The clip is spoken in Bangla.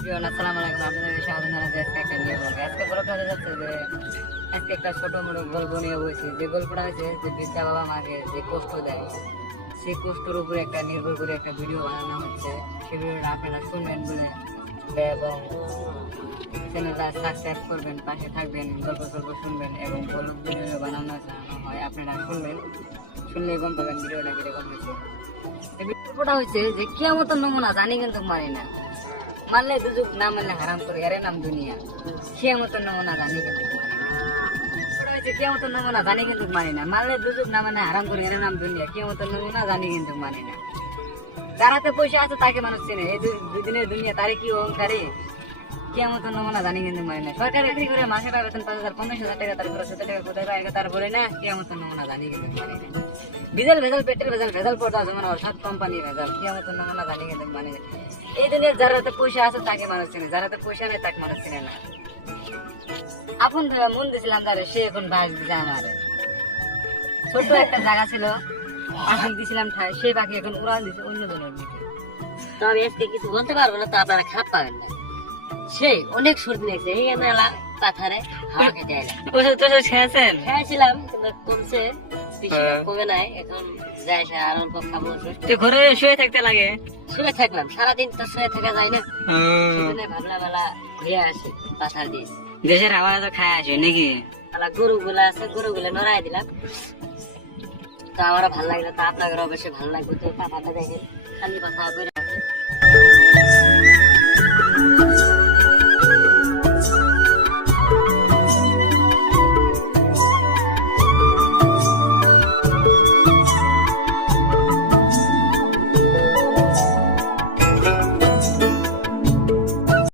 প্রিয়ন আসসালামু আলাইকুম আপনাদের স্বাগত একটা নিয়ে বলব আজকে গল্পটা যাচ্ছে যে, আজকে একটা ছোট মোটো গল্প নিয়ে বলছি যে গল্পটা হয়েছে যে বৃদ্ধা বাবা মাকে যে কষ্ট দেয়, সেই কষ্টের উপরে একটা নির্ভর করে একটা ভিডিও বানানো হচ্ছে। সেই ভিডিওটা আপনারা শুনবেন বলে এবং চ্যানেলটা সাবস্ক্রাইব করবেন, পাশে থাকবেন, গল্প গল্প শুনবেন এবং বলুন ভিডিও বানানো হয় আপনারা শুনবেন। শুনলে গম পাবেন ভিডিওটা কীরকম হয়েছে গল্পটা হচ্ছে যে কেমন নমুনা জানি কিন্তু মানি না। মানলে দুজুক না মানলে হারাম করে, এর নাম দুনিয়া। কেমন নমুনা জানি কিন্তু মানি হচ্ছে নমুনা জানি কিন্তু মানি না। মানলে দুজুক না মানে হারাম করে, এর নাম দুনিয়া। কেমন নমুনা জানি কিন্তু মানি না। যারাতে পয়সা আছে, তাকে মানুষ চেনে। এই দুদিনের দুনিয়া, তারে কি অহংকারে? কেমন মানি মানি মানি আপন মন দিছিলাম তারে সে এখন বাস দিছে আমারে ছোট্ট একটা জায়গা ছিল পাখি দিছিলাম সে পাখি এখন উড়ান দিছে অন্য জনের দিকে কিছু বলতে পারব না তো আপনারা খারাপ পাবেন না সেই অনেক সর্দি লেগেছে এই মেলা পাথারে হাওয়া খেতে এলাম ওষুধ টষুধ খেয়েছেন? খেয়েছিলাম কিন্তু কমছে। কমে নাই এখন যাই আর অল্প খাব। তুই ঘরে শুয়ে থাকতে লাগে? শুয়ে থাকলাম সারাদিন তো শুয়ে থাকা যায় না। সেজন্য ভাবলা বেলা ঘুরে আসি পাথার দিয়ে। দেশের হাওয়া তো খায় আসে নাকি? গরু গুলা আছে গরু গুলা নড়াই দিলাম। তো আমার ভালো লাগল তো আপনাদের অবশ্যই ভালো লাগবে তো পাথাটা দেখেন। খালি কথা করে